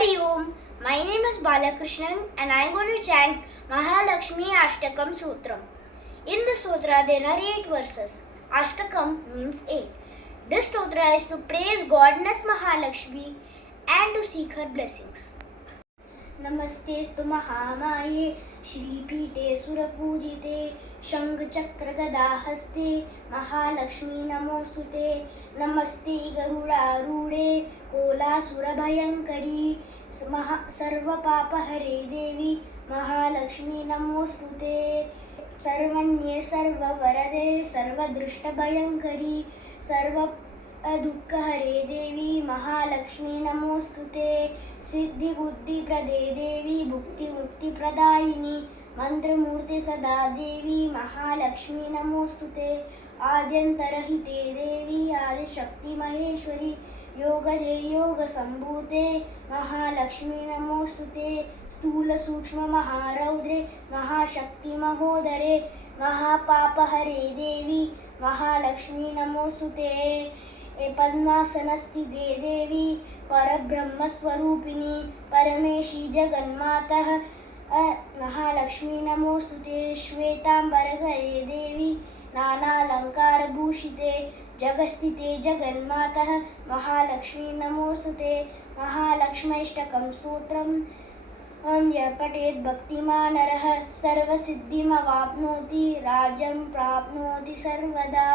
Hari Om. My name is Balakrishnan and I am going to chant Mahalakshmi Ashtakam Sutram. In the sutra there are 8 verses. Ashtakam means 8. This sutra is to praise Goddess Mahalakshmi and to seek her blessings. नमस्तेस्तु महामाये श्रीपीठे सुरपूजिते शङ्खचक्रगदाहस्ते Mahalakshmi नमोस्तुते नमस्ते गरुडारूढे कोलासुरभयङ्करी सर्वपापहरे देवी महालक्ष्मी नमोस्तुते सर्वण्ये सर्ववरदे सर्वदृष्टभयङ्करी दुःखहरे देवी महालक्ष्मी नमोस्तुते सिद्धिबुद्धिप्रदे देवी भुक्तिमुक्तिप्रदायिनी मंत्रमूर्ति सदा देवी महालक्ष्मी नमोस्तुते आद्यन्तरहिते देवी आदिशक्ति महेश्वरी योगजे योगसम्भूते महालक्ष्मी नमोस्तुते स्थूल सूक्ष्म महारौद्रे महाशक्ति महोदरे महापापहरे देवी महालक्ष्मी नमोस्तुते पद्मासनस्थिते देवी परब्रह्मस्वरूपिणी परमेशी जगन्मातः महालक्ष्मी नमोस्तुते श्वेतांबरधरे देवी नानालंकारभूषिते जगस्थिते जगन्मातः महालक्ष्मी नमोस्तुते महालक्ष्म्यष्टकं स्तोत्रम् यः पठेत् भक्तिमान् नरः सर्वसिद्धिमवाप्नोति राज्यं प्राप्नोति सर्वदा।